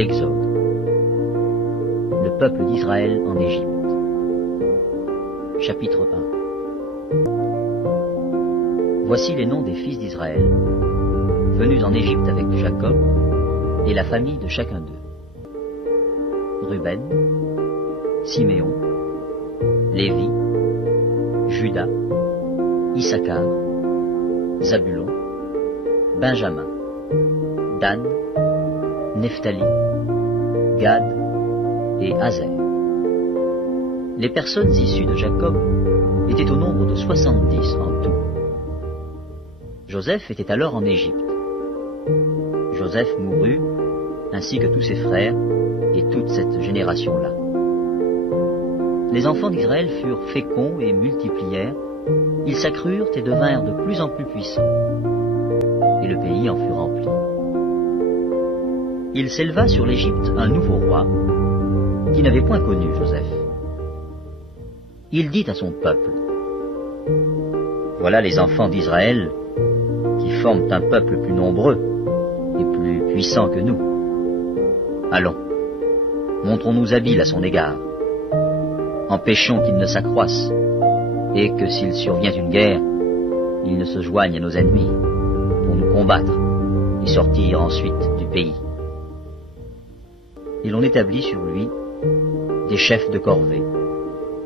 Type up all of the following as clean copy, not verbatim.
L'Exode. Le peuple d'Israël en Égypte. Chapitre 1. Voici les noms des fils d'Israël, venus en Égypte avec Jacob, et la famille de chacun d'eux. Ruben, Siméon, Lévi, Juda, Issachar, Zabulon, Benjamin, Dan, Nephtali, Gad et Aser. Les personnes issues de Jacob étaient au nombre de 70 en tout. Joseph était alors en Égypte. Joseph mourut, ainsi que tous ses frères et toute cette génération-là. Les enfants d'Israël furent féconds et multiplièrent, ils s'accrurent et devinrent de plus en plus puissants, et le pays en fut rempli. Il s'éleva sur l'Égypte un nouveau roi, qui n'avait point connu Joseph. Il dit à son peuple, « Voilà les enfants d'Israël qui forment un peuple plus nombreux et plus puissant que nous. Allons, montrons-nous habiles à son égard. Empêchons qu'il ne s'accroisse, et que s'il survient une guerre, il ne se joigne à nos ennemis, pour nous combattre et sortir ensuite du pays. » Et l'on établit sur lui des chefs de corvée,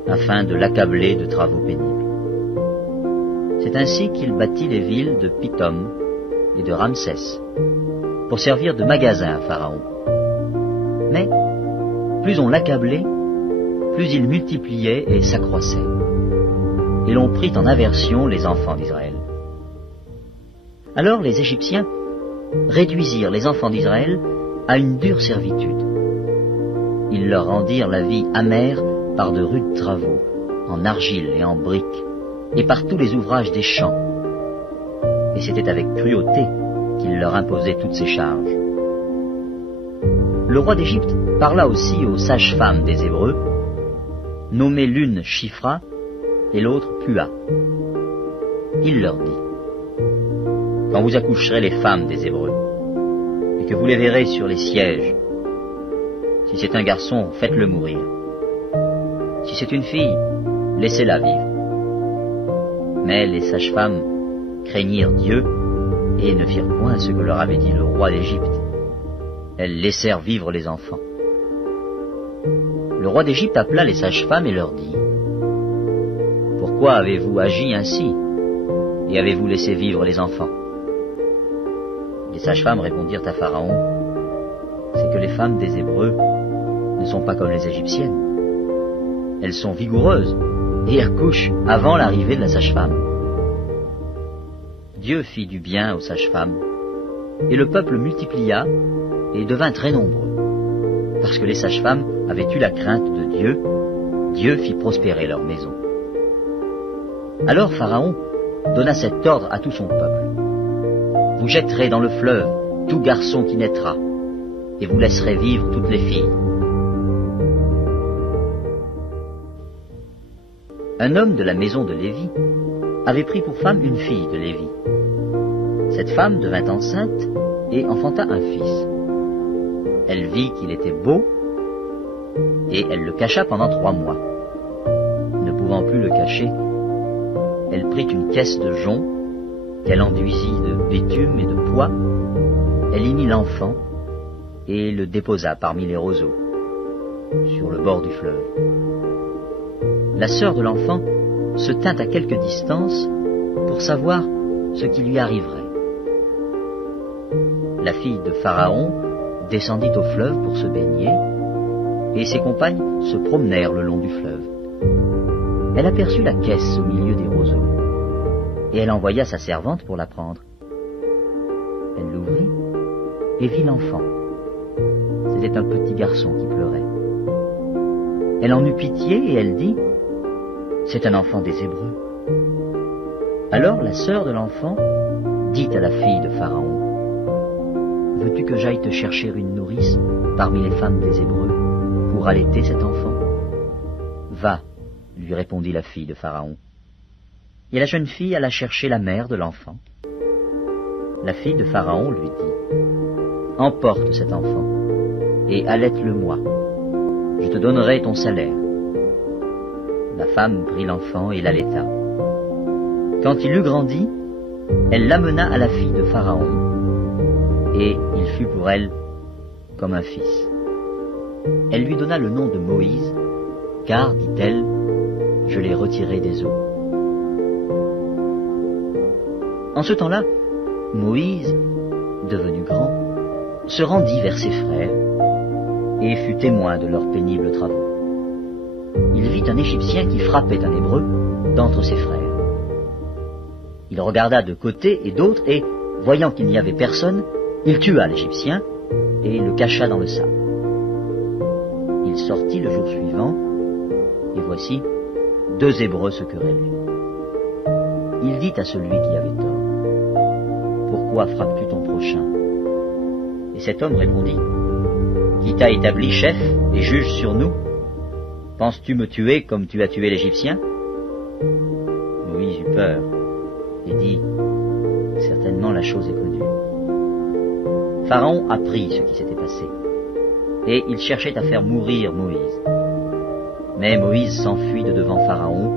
afin de l'accabler de travaux pénibles. C'est ainsi qu'il bâtit les villes de Pithom et de Ramsès, pour servir de magasin à Pharaon. Mais, plus on l'accablait, plus il multipliait et s'accroissait. Et l'on prit en aversion les enfants d'Israël. Alors les Égyptiens réduisirent les enfants d'Israël à une dure servitude. Ils leur rendirent la vie amère par de rudes travaux, en argile et en briques, et par tous les ouvrages des champs. Et c'était avec cruauté qu'ils leur imposaient toutes ces charges. Le roi d'Égypte parla aussi aux sages-femmes des Hébreux, nommées l'une Shifra et l'autre Pua. Il leur dit, « Quand vous accoucherez les femmes des Hébreux, et que vous les verrez sur les sièges, si c'est un garçon, faites-le mourir. Si c'est une fille, laissez-la vivre. » Mais les sages-femmes craignirent Dieu et ne firent point ce que leur avait dit le roi d'Égypte. Elles laissèrent vivre les enfants. Le roi d'Égypte appela les sages-femmes et leur dit, « Pourquoi avez-vous agi ainsi et avez-vous laissé vivre les enfants ?» Les sages-femmes répondirent à Pharaon, « C'est que les femmes des Hébreux ne sont pas comme les Égyptiennes. Elles sont vigoureuses et accouchent avant l'arrivée de la sage-femme. » Dieu fit du bien aux sages-femmes, et le peuple multiplia et devint très nombreux. Parce que les sages-femmes avaient eu la crainte de Dieu, Dieu fit prospérer leur maison. Alors Pharaon donna cet ordre à tout son peuple. « Vous jetterez dans le fleuve tout garçon qui naîtra, et vous laisserez vivre toutes les filles. » Un homme de la maison de Lévi avait pris pour femme une fille de Lévi. Cette femme devint enceinte et enfanta un fils. Elle vit qu'il était beau et elle le cacha pendant 3 mois. Ne pouvant plus le cacher, elle prit une caisse de jonc qu'elle enduisit de bitume et de pois. Elle y mit l'enfant et le déposa parmi les roseaux, sur le bord du fleuve. La sœur de l'enfant se tint à quelque distance pour savoir ce qui lui arriverait. La fille de Pharaon descendit au fleuve pour se baigner, et ses compagnes se promenèrent le long du fleuve. Elle aperçut la caisse au milieu des roseaux, et elle envoya sa servante pour la prendre. Elle l'ouvrit et vit l'enfant. C'était un petit garçon qui pleurait. Elle en eut pitié et elle dit, « C'est un enfant des Hébreux. » Alors la sœur de l'enfant dit à la fille de Pharaon, « Veux-tu que j'aille te chercher une nourrice parmi les femmes des Hébreux pour allaiter cet enfant ?» « Va, lui répondit la fille de Pharaon. Et la jeune fille alla chercher la mère de l'enfant. La fille de Pharaon lui dit, « Emporte cet enfant et allaite-le-moi. Je te donnerai ton salaire. » La femme prit l'enfant et l'allaita. Quand il eut grandi, elle l'amena à la fille de Pharaon, et il fut pour elle comme un fils. Elle lui donna le nom de Moïse, car, dit-elle, je l'ai retiré des eaux. En ce temps-là, Moïse, devenu grand, se rendit vers ses frères et fut témoin de leurs pénibles travaux. Il vit un Égyptien qui frappait un Hébreu d'entre ses frères. Il regarda de côté et d'autre, et, voyant qu'il n'y avait personne, il tua l'Égyptien et le cacha dans le sable. Il sortit le jour suivant, et voici, 2 Hébreux se querellaient. Il dit à celui qui avait tort, « Pourquoi frappes-tu ton prochain ?» Et cet homme répondit, « Qui t'a établi chef et juge sur nous? Penses-tu me tuer comme tu as tué l'Égyptien ?» Moïse eut peur et dit, « Certainement la chose est connue. » Pharaon apprit ce qui s'était passé, et il cherchait à faire mourir Moïse. Mais Moïse s'enfuit de devant Pharaon,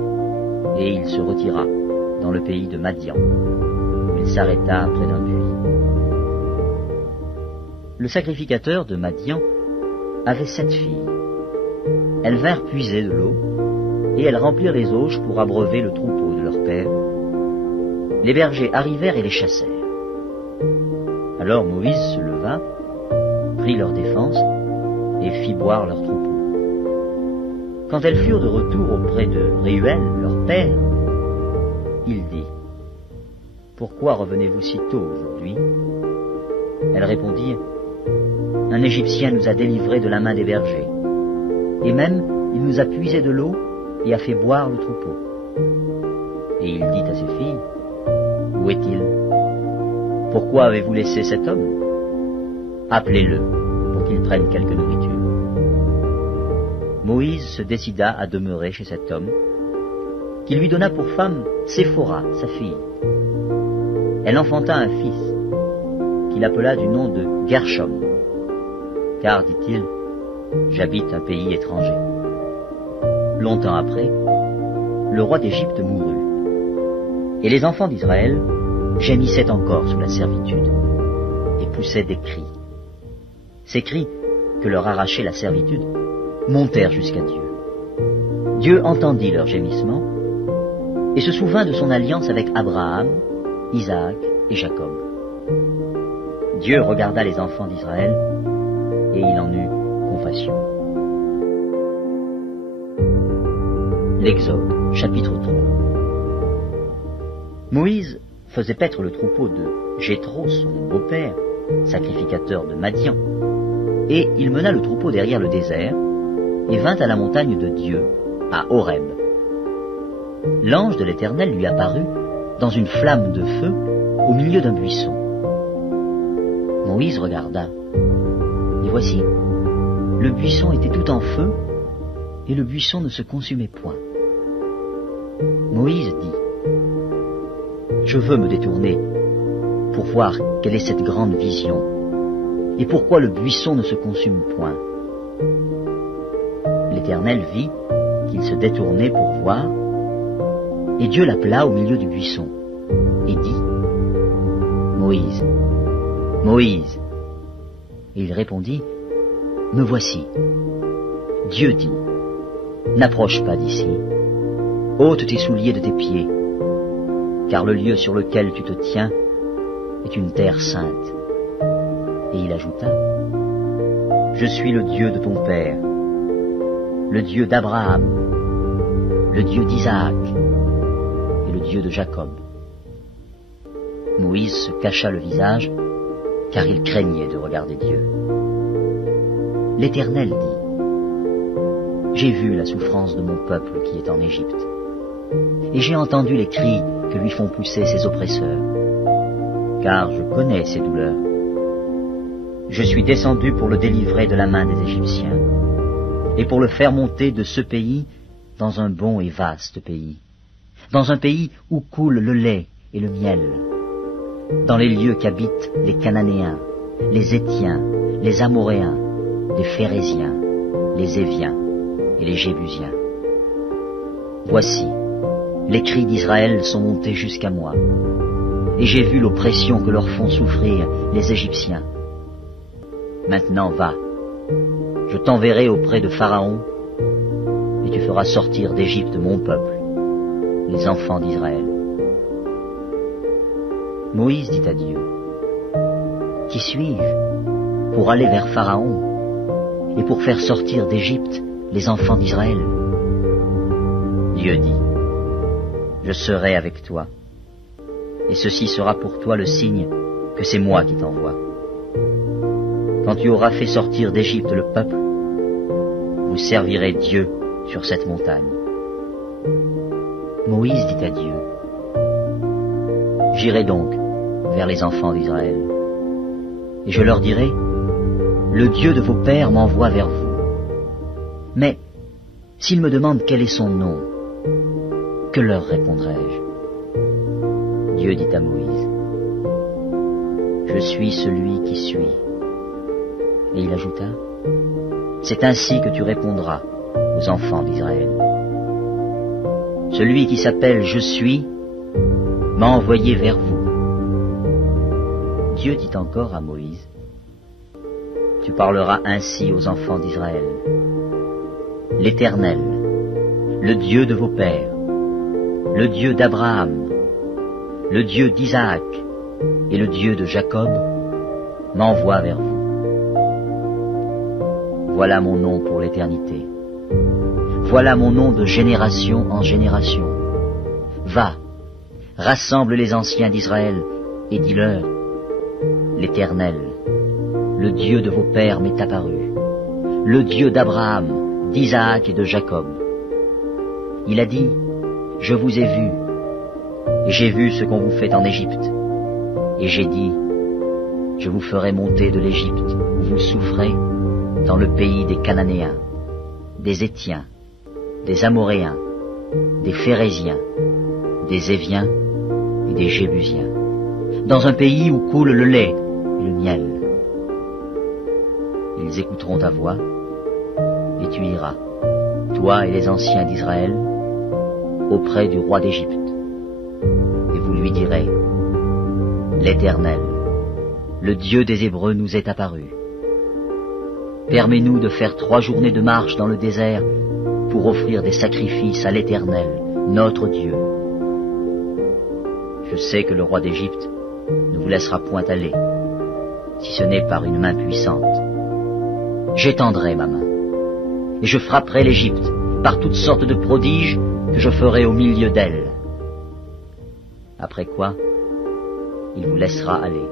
et il se retira dans le pays de Madian, où il s'arrêta près d'un puits. Le sacrificateur de Madian avait 7 filles. Elles vinrent puiser de l'eau, et elles remplirent les auges pour abreuver le troupeau de leur père. Les bergers arrivèrent et les chassèrent. Alors Moïse se leva, prit leur défense, et fit boire leur troupeau. Quand elles furent de retour auprès de Réuel, leur père, il dit, « Pourquoi revenez-vous si tôt aujourd'hui ?» Elles répondirent, « Un Égyptien nous a délivrés de la main des bergers, et même il nous a puisé de l'eau et a fait boire le troupeau. » Et il dit à ses filles, « Où est-il? Pourquoi avez-vous laissé cet homme? Appelez-le pour qu'il prenne quelque nourriture. » Moïse se décida à demeurer chez cet homme, qui lui donna pour femme Séphora, sa fille. Elle enfanta un fils, qu'il appela du nom de Gershom, car, dit-il, j'habite un pays étranger. Longtemps après, le roi d'Égypte mourut, et les enfants d'Israël gémissaient encore sous la servitude, et poussaient des cris. Ces cris, que leur arrachait la servitude, montèrent jusqu'à Dieu. Dieu entendit leurs gémissements, et se souvint de son alliance avec Abraham, Isaac et Jacob. Dieu regarda les enfants d'Israël, et il en eut compassion. L'Exode, chapitre 3. Moïse faisait paître le troupeau de Jéthro, son beau-père, sacrificateur de Madian, et il mena le troupeau derrière le désert, et vint à la montagne de Dieu, à Horeb. L'ange de l'Éternel lui apparut dans une flamme de feu au milieu d'un buisson. Moïse regarda, et voici, le buisson était tout en feu, et le buisson ne se consumait point. Moïse dit, « Je veux me détourner pour voir quelle est cette grande vision, et pourquoi le buisson ne se consume point. » L'Éternel vit qu'il se détournait pour voir, et Dieu l'appela au milieu du buisson, et dit, « Moïse, Moïse. » Et il répondit, « Me voici. » Dieu dit, « N'approche pas d'ici, ôte tes souliers de tes pieds, car le lieu sur lequel tu te tiens est une terre sainte. » Et il ajouta, « Je suis le Dieu de ton père, le Dieu d'Abraham, le Dieu d'Isaac et le Dieu de Jacob. » Moïse se cacha le visage, car il craignait de regarder Dieu. L'Éternel dit, « J'ai vu la souffrance de mon peuple qui est en Égypte, et j'ai entendu les cris que lui font pousser ses oppresseurs, car je connais ses douleurs. Je suis descendu pour le délivrer de la main des Égyptiens, et pour le faire monter de ce pays dans un bon et vaste pays, dans un pays où coule le lait et le miel, dans les lieux qu'habitent les Cananéens, les Hétiens, les Amoréens, des Phéréziens, les Éviens et les Jébusiens. Voici, les cris d'Israël sont montés jusqu'à moi, et j'ai vu l'oppression que leur font souffrir les Égyptiens. Maintenant va, je t'enverrai auprès de Pharaon, et tu feras sortir d'Égypte mon peuple, les enfants d'Israël. Moïse dit à Dieu, qui suis-je pour aller vers Pharaon et pour faire sortir d'Égypte les enfants d'Israël? Dieu dit, je serai avec toi, et ceci sera pour toi le signe que c'est moi qui t'envoie. Quand tu auras fait sortir d'Égypte le peuple, vous servirez Dieu sur cette montagne. Moïse dit à Dieu, j'irai donc vers les enfants d'Israël, et je leur dirai, le Dieu de vos pères m'envoie vers vous. Mais s'ils me demandent quel est son nom, que leur répondrai-je? Dieu dit à Moïse, je suis celui qui suis. Et il ajouta, c'est ainsi que tu répondras aux enfants d'Israël. Celui qui s'appelle Je suis m'a envoyé vers vous. Dieu dit encore à Moïse, tu parleras ainsi aux enfants d'Israël. L'Éternel, le Dieu de vos pères, le Dieu d'Abraham, le Dieu d'Isaac et le Dieu de Jacob m'envoie vers vous. Voilà mon nom pour l'éternité. Voilà mon nom de génération en génération. Va, rassemble les anciens d'Israël et dis-leur, l'Éternel, le Dieu de vos pères m'est apparu, le Dieu d'Abraham, d'Isaac et de Jacob. Il a dit, je vous ai vus, et j'ai vu ce qu'on vous fait en Égypte. Et j'ai dit, je vous ferai monter de l'Égypte, où vous souffrez, dans le pays des Cananéens, des Hétiens, des Amoréens, des Phéréziens, des Éviens et des Jébusiens, dans un pays où coule le lait et le miel. Ils écouteront ta voix, et tu iras, toi et les anciens d'Israël, auprès du roi d'Égypte. Et vous lui direz, l'Éternel, le Dieu des Hébreux nous est apparu. Permets-nous de faire 3 journées de marche dans le désert pour offrir des sacrifices à l'Éternel, notre Dieu. Je sais que le roi d'Égypte ne vous laissera point aller, si ce n'est par une main puissante. J'étendrai ma main, et je frapperai l'Égypte par toutes sortes de prodiges que je ferai au milieu d'elle. Après quoi, il vous laissera aller.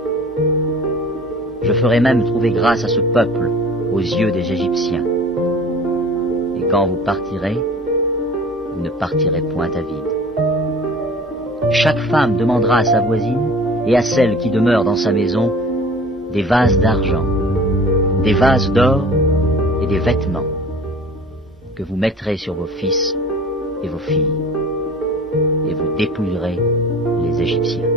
Je ferai même trouver grâce à ce peuple aux yeux des Égyptiens. Et quand vous partirez, vous ne partirez point à vide. Chaque femme demandera à sa voisine et à celle qui demeure dans sa maison des vases d'argent, des vases d'or et des vêtements que vous mettrez sur vos fils et vos filles, et vous dépouillerez les Égyptiens.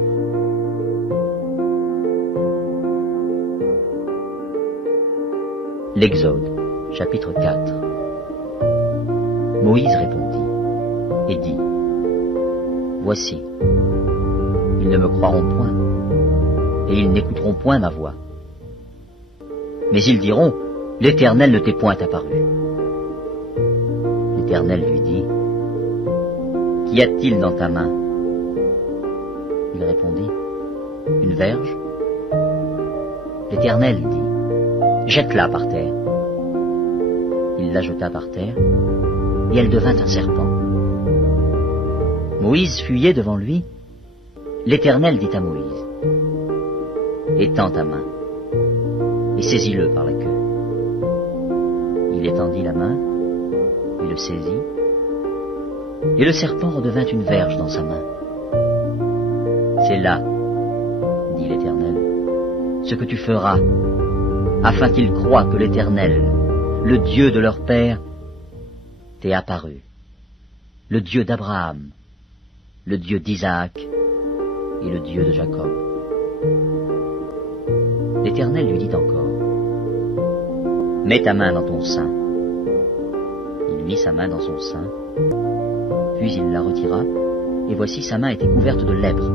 L'Exode, chapitre 4. Moïse répondit et dit, voici, ils ne me croiront point, et ils n'écouteront point ma voix. Mais ils diront, l'Éternel ne t'est point apparu. L'Éternel lui dit, qu'y a-t-il dans ta main? Il répondit, une verge. L'Éternel dit, jette-la par terre. Il la jeta par terre, et elle devint un serpent. Moïse fuyait devant lui. L'Éternel dit à Moïse, étends ta main, et saisis-le par la queue. Il étendit la main, et le saisit, et le serpent redevint une verge dans sa main. C'est là, dit l'Éternel, ce que tu feras, afin qu'ils croient que l'Éternel, le Dieu de leur père, t'est apparu, le Dieu d'Abraham, le Dieu d'Isaac et le Dieu de Jacob. L'Éternel lui dit encore, Mets ta main dans ton sein. Il mit sa main dans son sein, puis il la retira, et voici sa main était couverte de lèpre,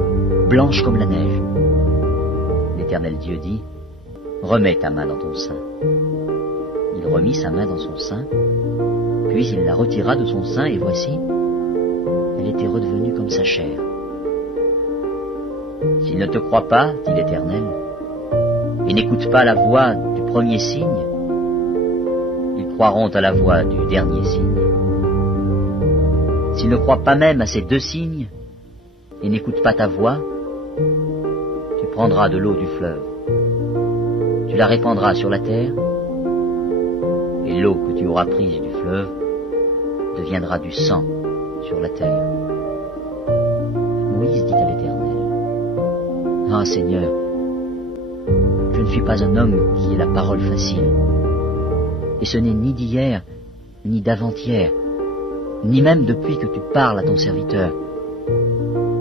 blanche comme la neige. L'Éternel Dieu dit, remets ta main dans ton sein. Il remit sa main dans son sein, puis il la retira de son sein, et voici, elle était redevenue comme sa chair. S'ils ne te croient pas, dit l'Éternel, et n'écoutent pas la voix du premier signe, ils croiront à la voix du dernier signe. S'ils ne croient pas même à ces 2 signes, et n'écoutent pas ta voix, tu prendras de l'eau du fleuve, tu la répandras sur la terre, et l'eau que tu auras prise du fleuve deviendra du sang sur la terre. Moïse dit à l'Éternel, « Ah, Seigneur, je ne suis pas un homme qui ait la parole facile, et ce n'est ni d'hier, ni d'avant-hier, ni même depuis que tu parles à ton serviteur,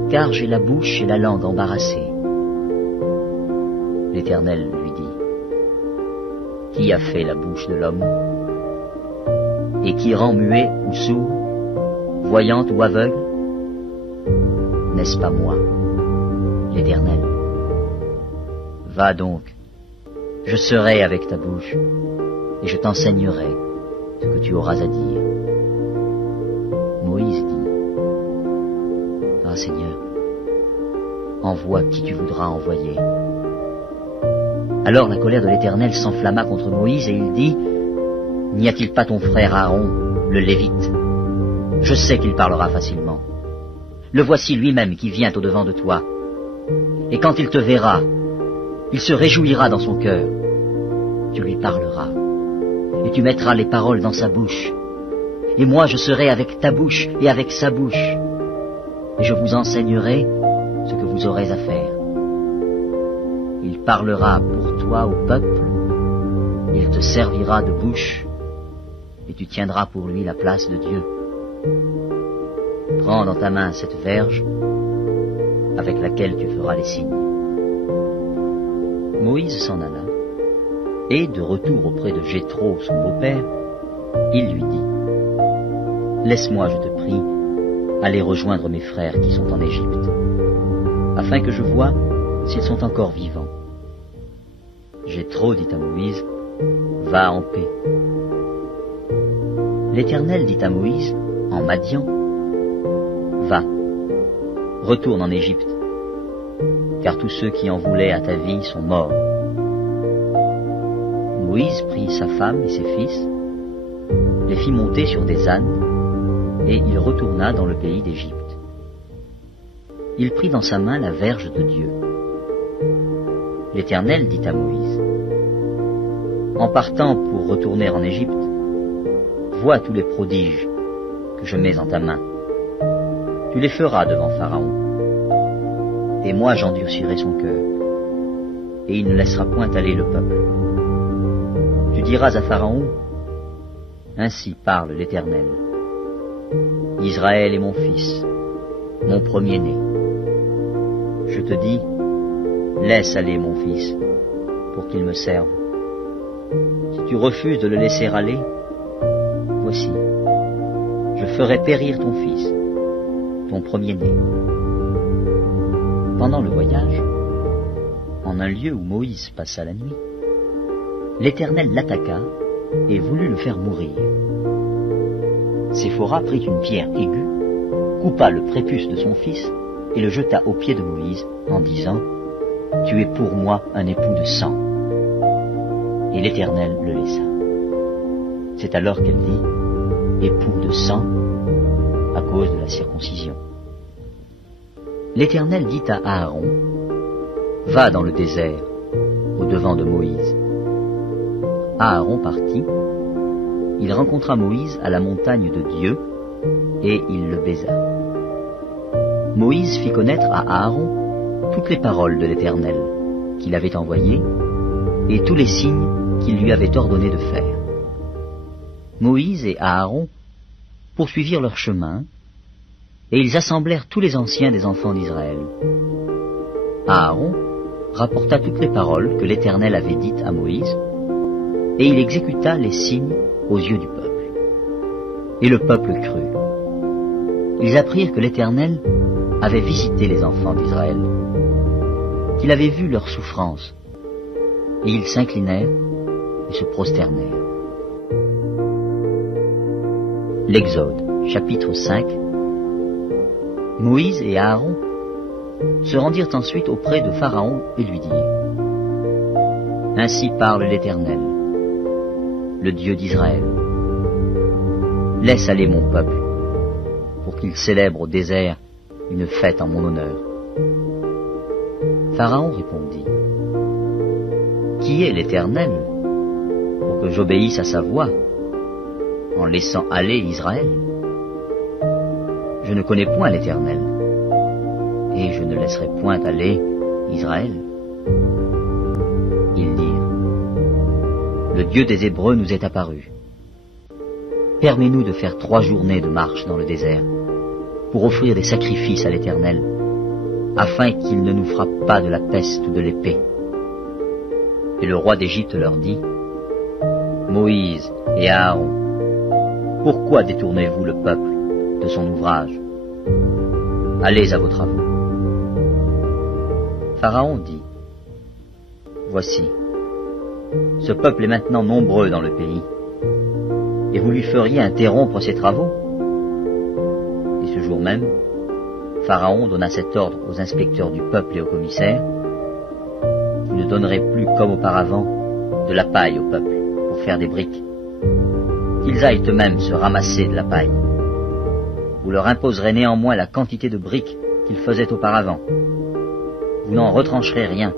car j'ai la bouche et la langue embarrassées. » L'Éternel lui dit, « Qui a fait la bouche de l'homme? Et qui rend muet ou sourd, voyant ou aveugle? N'est-ce pas moi, l'Éternel? Va donc, je serai avec ta bouche, et je t'enseignerai ce que tu auras à dire. » Moïse dit, « Ah Seigneur, envoie qui tu voudras envoyer. » Alors la colère de l'Éternel s'enflamma contre Moïse, et il dit, « N'y a-t-il pas ton frère Aaron, le Lévite? Je sais qu'il parlera facilement. Le voici lui-même qui vient au-devant de toi. Et quand il te verra, il se réjouira dans son cœur. Tu lui parleras, et tu mettras les paroles dans sa bouche. Et moi je serai avec ta bouche et avec sa bouche. Et je vous enseignerai ce que vous aurez à faire. Il parlera pour toi au peuple, il te servira de bouche, et tu tiendras pour lui la place de Dieu. Prends dans ta main cette verge avec laquelle tu feras les signes. » Moïse s'en alla, et de retour auprès de Jéthro, son beau-père, il lui dit, « Laisse-moi, je te prie, aller rejoindre mes frères qui sont en Égypte, afin que je voie s'ils sont encore vivants. » Jéthro dit à Moïse, « Va en paix. » L'Éternel dit à Moïse, en Madian, « Va, retourne en Égypte, car tous ceux qui en voulaient à ta vie sont morts. » Moïse prit sa femme et ses fils, les fit monter sur des ânes, et il retourna dans le pays d'Égypte. Il prit dans sa main la verge de Dieu. L'Éternel dit à Moïse, « En partant pour retourner en Égypte, vois tous les prodiges que je mets en ta main. Tu les feras devant Pharaon. Et moi j'endurcirai son cœur, et il ne laissera point aller le peuple. Tu diras à Pharaon, ainsi parle l'Éternel. Israël est mon fils, mon premier-né. Je te dis, laisse aller mon fils, pour qu'il me serve. Si tu refuses de le laisser aller, voici, je ferai périr ton fils, ton premier-né. » Pendant le voyage, en un lieu où Moïse passa la nuit, l'Éternel l'attaqua et voulut le faire mourir. Séphora prit une pierre aiguë, coupa le prépuce de son fils et le jeta aux pieds de Moïse en disant, « Tu es pour moi un époux de sang. » Et l'Éternel le laissa. C'est alors qu'elle dit, « Époux de sang » à cause de la circoncision. L'Éternel dit à Aaron, « Va dans le désert, au-devant de Moïse. » Aaron partit, il rencontra Moïse à la montagne de Dieu, et il le baisa. Moïse fit connaître à Aaron toutes les paroles de l'Éternel qu'il avait envoyées, et tous les signes qu'il lui avait ordonné de faire. Moïse et Aaron poursuivirent leur chemin, et ils assemblèrent tous les anciens des enfants d'Israël. Aaron rapporta toutes les paroles que l'Éternel avait dites à Moïse, et il exécuta les signes aux yeux du peuple. Et le peuple crut. Ils apprirent que l'Éternel avait visité les enfants d'Israël, qu'il avait vu leur souffrance, et ils s'inclinèrent et se prosternèrent. L'Exode, chapitre 5. Moïse et Aaron se rendirent ensuite auprès de Pharaon et lui dirent: Ainsi parle l'Éternel, le Dieu d'Israël. Laisse aller mon peuple, pour qu'il célèbre au désert une fête en mon honneur. Pharaon répondit: Qui est l'Éternel, pour que j'obéisse à sa voix, en laissant aller Israël? Je ne connais point l'Éternel, et je ne laisserai point aller Israël. Ils dirent: Le Dieu des Hébreux nous est apparu. Permets-nous de faire 3 journées de marche dans le désert, pour offrir des sacrifices à l'Éternel, afin qu'il ne nous frappe pas de la peste ou de l'épée. Et le roi d'Égypte leur dit: Moïse et Aaron, pourquoi détournez-vous le peuple de son ouvrage? Allez à vos travaux. Pharaon dit: Voici, ce peuple est maintenant nombreux dans le pays, et vous lui feriez interrompre ses travaux? Et ce jour même, Pharaon donna cet ordre aux inspecteurs du peuple et aux commissaires: Vous ne donnerez plus comme auparavant de la paille au peuple pour faire des briques, qu'ils aillent eux-mêmes se ramasser de la paille. Vous leur imposerez néanmoins la quantité de briques qu'ils faisaient auparavant. Vous n'en retrancherez rien,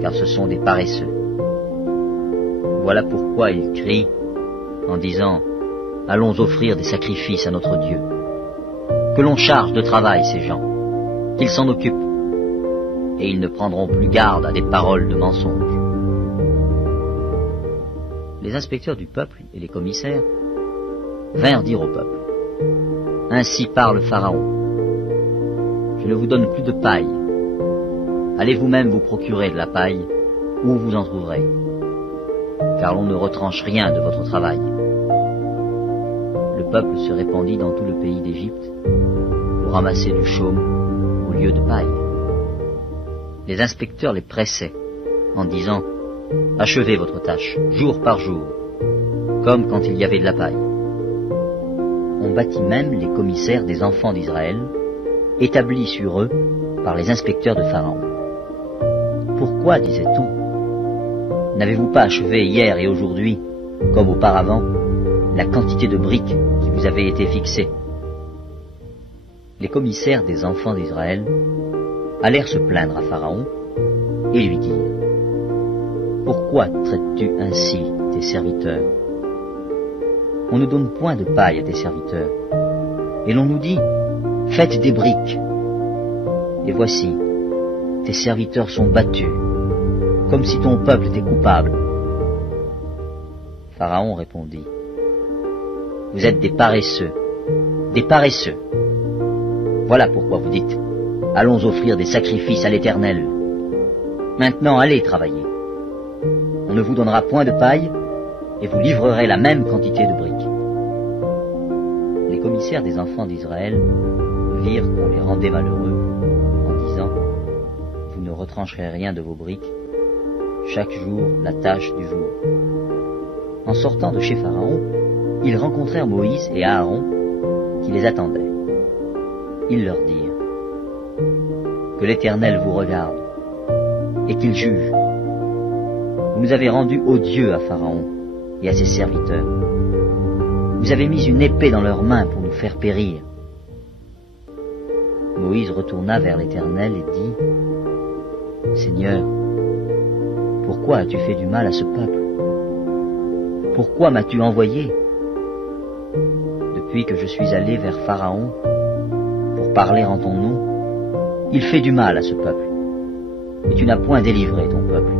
car ce sont des paresseux. Voilà pourquoi ils crient en disant: Allons offrir des sacrifices à notre Dieu. Que l'on charge de travail ces gens, qu'ils s'en occupent, et ils ne prendront plus garde à des paroles de mensonges. Les inspecteurs du peuple et les commissaires vinrent dire au peuple: Ainsi parle Pharaon. Je ne vous donne plus de paille. Allez vous-même vous procurer de la paille, où vous en trouverez, car l'on ne retranche rien de votre travail. Le peuple se répandit dans tout le pays d'Égypte pour ramasser du chaume au lieu de paille. Les inspecteurs les pressaient en disant: Achevez votre tâche, jour par jour, comme quand il y avait de la paille. On battit même les commissaires des enfants d'Israël, établis sur eux par les inspecteurs de Pharaon. Pourquoi, disait-on, n'avez-vous pas achevé hier et aujourd'hui, comme auparavant, la quantité de briques qui vous avait été fixée? Les commissaires des enfants d'Israël allèrent se plaindre à Pharaon et lui dirent: Pourquoi traites-tu ainsi tes serviteurs? On ne donne point de paille à tes serviteurs, et l'on nous dit: Faites des briques. Et voici, tes serviteurs sont battus, comme si ton peuple était coupable. Pharaon répondit: Vous êtes des paresseux, des paresseux. Voilà pourquoi vous dites: Allons offrir des sacrifices à l'Éternel. Maintenant allez travailler. On ne vous donnera point de paille, et vous livrerez la même quantité de briques. Les commissaires des enfants d'Israël virent qu'on les rendait malheureux, en disant: Vous ne retrancherez rien de vos briques, chaque jour la tâche du jour. En sortant de chez Pharaon, ils rencontrèrent Moïse et Aaron, qui les attendaient. Ils leur dirent: Que l'Éternel vous regarde, et qu'il juge. Vous nous avez rendus odieux à Pharaon et à ses serviteurs. Vous avez mis une épée dans leurs mains pour nous faire périr. Moïse retourna vers l'Éternel et dit: Seigneur, pourquoi as-tu fait du mal à ce peuple? Pourquoi m'as-tu envoyé? Depuis que je suis allé vers Pharaon pour parler en ton nom, il fait du mal à ce peuple, et tu n'as point délivré ton peuple.